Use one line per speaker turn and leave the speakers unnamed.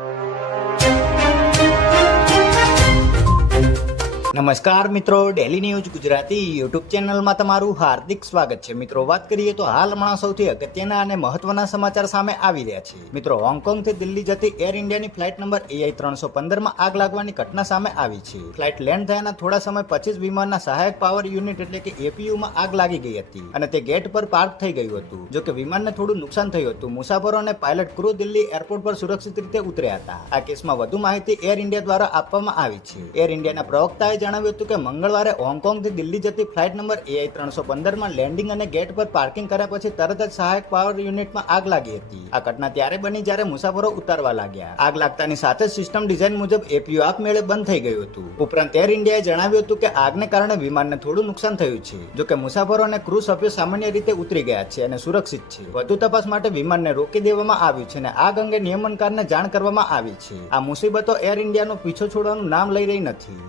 you. નમસ્કાર મિત્રો daily news Gujarati YouTube ચેનલમાં તમારું હાર્દિક સ્વાગત છે. મિત્રો, વાત કરીએ તો હાલ હમણાં સૌથી અગત્યના અને મહત્વના સમાચાર સામે આવી રહ્યા છે. મિત્રો, હોંગકોંગથી દિલ્હી જતી એર ઇન્ડિયાની ફ્લાઇટ નંબર એઆઈ ત્રણસો પંદરમાં આગ લાગવાની ઘટના સામે આવી છે. ફ્લાઇટ લેન્ડ થયાના થોડા સમય પછી જ વિમાનના સહાયક પાવર યુનિટ એટલે કે એપીયુમાં આગ લાગી ગઈ હતી અને તે ગેટ પર પાર્ક થઈ ગયું હતું. જો કે વિમાનને થોડું નુકસાન થયું હતું. મુસાફરો અને પાયલટ ક્રૂ દિલ્હી એરપોર્ટ પર સુરક્ષિત રીતે ઉતર્યા હતા. આ કેસમાં વધુ માહિતી એર ઇન્ડિયા દ્વારા આપવામાં આવી છે. એર ઇન્ડિયાના પ્રવક્તાએ જણાવ્યું હતું કે મંગળવારે હોંગકોંગથી દિલ્હી જતી ફ્લાઇટ નંબર એઆઈ ત્રણસો પંદરમાં લેન્ડિંગ અને ગેટ પર પાર્કિંગ કર્યા પછી તરત જ સહાયક પાવર યુનિટમાં આગ લાગી હતી. આ ઘટના ત્યારે બની જ્યારે મુસાફરો ઉતારવા લાગ્યા. આગ લાગતાની સાથે જ સિસ્ટમ ડિઝાઇન મુજબ એપીયુ આપમેળે બંધ થઈ ગયું હતું. ઉપરાંત એર ઇન્ડિયાએ જણાવ્યું હતું કે આગને કારણે વિમાનને થોડું નુકસાન થયું છે, જો કે મુસાફરો અને ક્રૂ સભ્યો સામાન્ય રીતે ઉતરી ગયા છે અને સુરક્ષિત છે. વધુ તપાસ માટે વિમાનને રોકી દેવામાં આવ્યું છે અને આગ અંગે નિયમનકારને જાણ કરવામાં આવી છે. આ મુસીબતો એર ઇન્ડિયાનો પીછો છોડવાનું નામ લઈ રહી નથી.